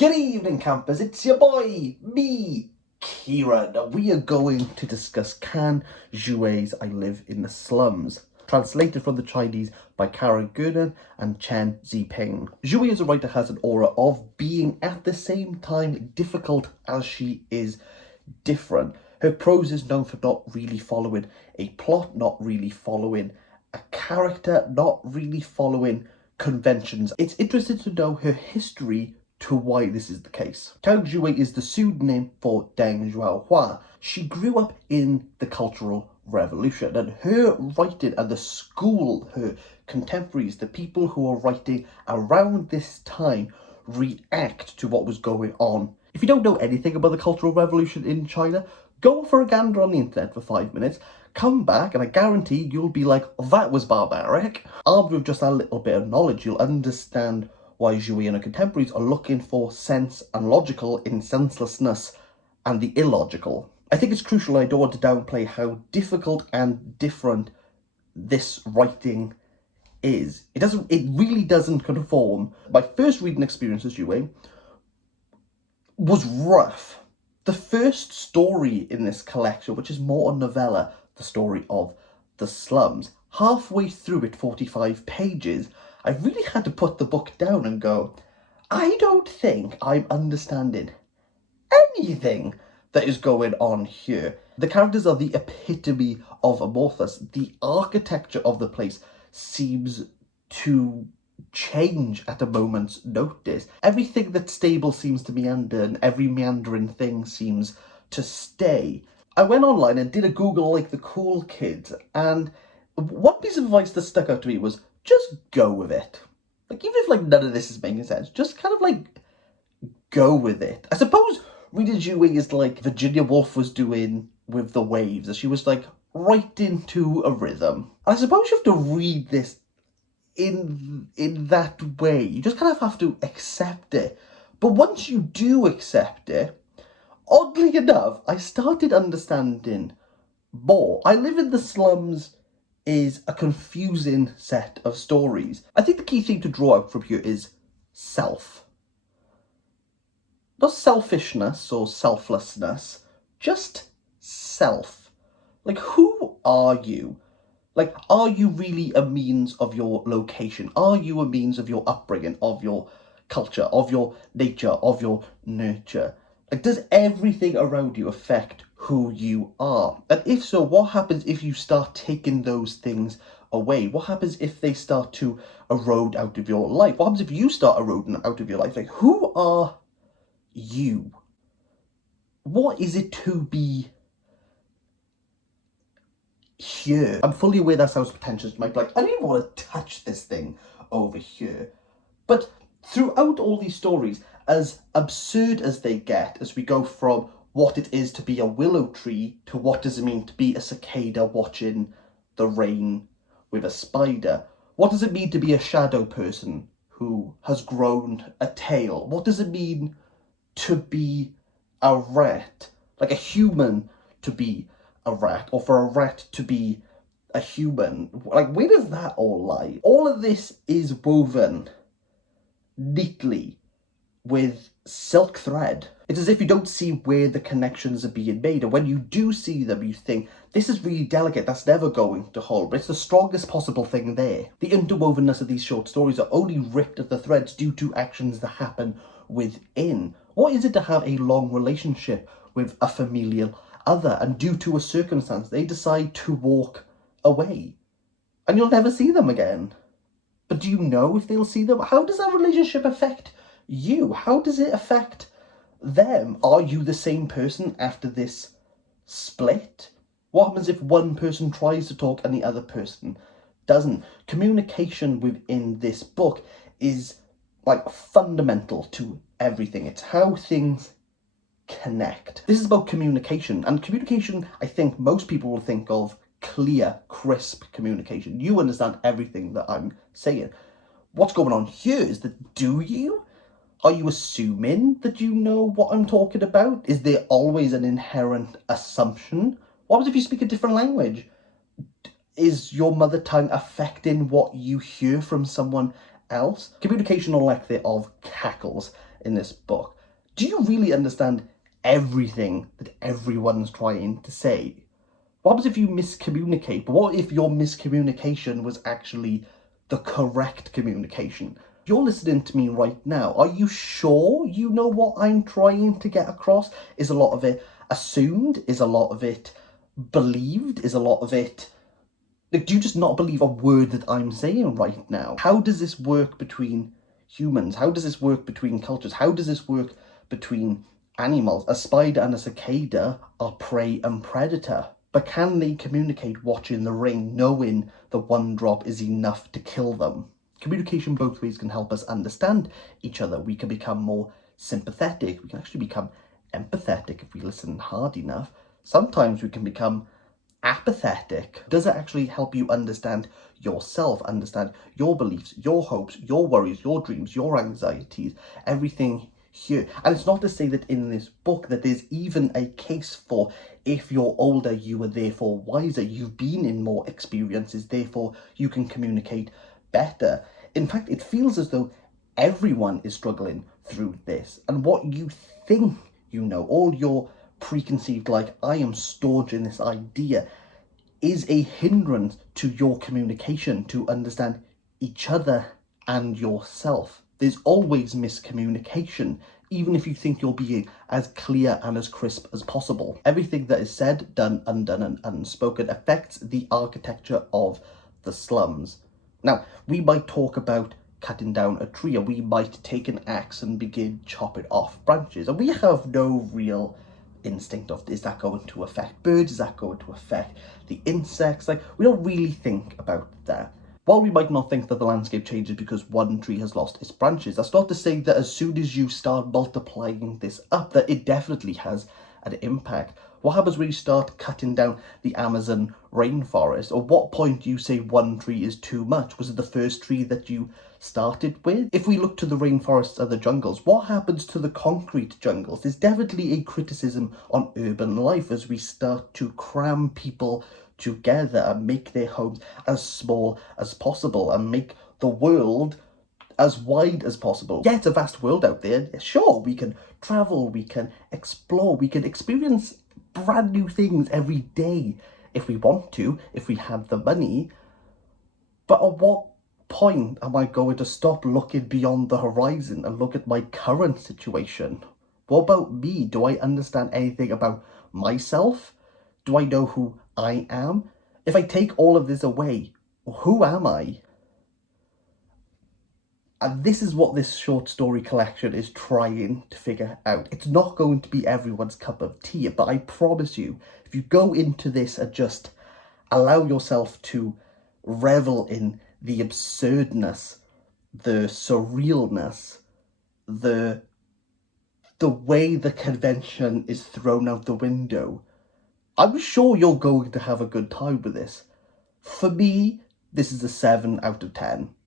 Good evening, campers. It's your boy, me, Kieran. We are going to discuss Can Zhui's I Live in the Slums, translated from the Chinese by Karen Gurnan and Chen Ziping. Zhui as a writer has an aura of being at the same time difficult as she is different. Her prose is known for not really following a plot, not really following a character, not really following conventions. It's interesting to know her history to why this is the case. Tang Zhui is the pseudonym for Deng Zhuohua. She grew up in the Cultural Revolution, and her writing and the school, her contemporaries, the people who are writing around this time react to what was going on. If you don't know anything about the Cultural Revolution in China, go for a gander on the internet for 5 minutes, come back, and I guarantee you'll be like, that was barbaric. Armed with just a little bit of knowledge, you'll understand why Zhui and her contemporaries are looking for sense and logical in senselessness and the illogical. I think it's crucial, and I don't want to downplay how difficult and different this writing is. It really doesn't conform. My first reading experience of Zhui was rough. The first story in this collection, which is more a novella, the story of the slums, halfway through it, 45 pages, I really had to put the book down and go, I don't think I'm understanding anything that is going on here. The characters are the epitome of amorphous. The architecture of the place seems to change at a moment's notice. Everything that's stable seems to meander, and every meandering thing seems to stay. I went online and did a Google like the cool kids, and one piece of advice that stuck out to me was just go with it. Like, even if like none of this is making sense, just kind of like go with it. I suppose reading Zhui is like Virginia Woolf was doing with The Waves, as she was like right into a rhythm. I suppose you have to read this in that way. You just kind of have to accept it. But once you do accept it, oddly enough, I started understanding more. I Live in the Slums is a confusing set of stories. I think the key thing to draw out from here is self. Not selfishness or selflessness, just self. Like, who are you? Like, are you really a means of your location? Are you a means of your upbringing, of your culture, of your nature, of your nurture? Like, does everything around you affect who you are? And if so, what happens if you start taking those things away? What happens if they start to erode out of your life? What happens if you start eroding out of your life? Like, who are you? What is it to be here? I'm fully aware that sounds pretentious. You might be like, I don't even want to touch this thing over here. But throughout all these stories, as absurd as they get, as we go from what it is to be a willow tree to what does it mean to be a cicada watching the rain with a spider, what does it mean to be a shadow person who has grown a tail? What does it mean to be a rat? Like a human to be a rat, or for a rat to be a human. Like, where does that all lie? All of this is woven neatly with silk thread. It's as if you don't see where the connections are being made, and when you do see them, you think, this is really delicate, that's never going to hold, but it's the strongest possible thing there. The interwovenness of these short stories are only ripped at the threads due to actions that happen within. What is it to have a long relationship with a familial other, and due to a circumstance, they decide to walk away, and you'll never see them again? But do you know if they'll see them? How does that relationship affect you? How does it affect them? Are you the same person after this split? What happens if one person tries to talk and the other person doesn't? Communication within this book is like fundamental to everything. It's how things connect. This is about communication, and communication, I think most people will think of clear, crisp communication. You understand everything that I'm saying. What's going on here is that, do you? Are you assuming that you know what I'm talking about? Is there always an inherent assumption? What happens if you speak a different language? Is your mother tongue affecting what you hear from someone else? Communication are like that of cackles. in this book, do you really understand everything that everyone's trying to say? What happens if you miscommunicate? What if your miscommunication was actually the correct communication? If you're listening to me right now, are you sure you know what I'm trying to get across? Is a lot of it assumed? Is a lot of it believed? Is a lot of it... Like, do you just not believe a word that I'm saying right now? How does this work between humans? How does this work between cultures? How does this work between animals? A spider and a cicada are prey and predator. But can they communicate watching the rain, knowing the one drop is enough to kill them? Communication both ways can help us understand each other. We can become more sympathetic. We can actually become empathetic if we listen hard enough. Sometimes we can become apathetic. Does it actually help you understand yourself, understand your beliefs, your hopes, your worries, your dreams, your anxieties, everything here? And it's not to say that in this book that there's even a case for, if you're older, you are therefore wiser, you've been in more experiences, therefore you can communicate better. In fact, it feels as though everyone is struggling through this, and what you think you know, all your preconceived, like, I am staunch in this idea, is a hindrance to your communication, to understand each other and yourself. There's always miscommunication, even if you think you're being as clear and as crisp as possible. Everything that is said, done, undone, and unspoken affects the architecture of the slums. Now, we might talk about cutting down a tree, or we might take an axe and begin chopping off branches, and we have no real instinct of, is that going to affect birds? Is that going to affect the insects? Like, we don't really think about that. While we might not think that the landscape changes because one tree has lost its branches, that's not to say that as soon as you start multiplying this up, that it definitely has an impact. What happens when you start cutting down the Amazon rainforest? Or what point do you say one tree is too much? Was it the first tree that you started with? If we look to the rainforests and the jungles, what happens to the concrete jungles? There's definitely a criticism on urban life as we start to cram people together and make their homes as small as possible and make the world as wide as possible. Yeah, it's a vast world out there. Sure, we can travel, we can explore, we can experience brand new things every day if we want to, if we have the money. But at what point am I going to stop looking beyond the horizon and look at my current situation? What about me? Do I understand anything about myself? Do I know who I am? If I take all of this away, who am I? And this is what this short story collection is trying to figure out. It's not going to be everyone's cup of tea, but I promise you, if you go into this and just allow yourself to revel in the absurdness, the surrealness, the way the convention is thrown out the window, I'm sure you're going to have a good time with this. For me, this is a 7 out of 10.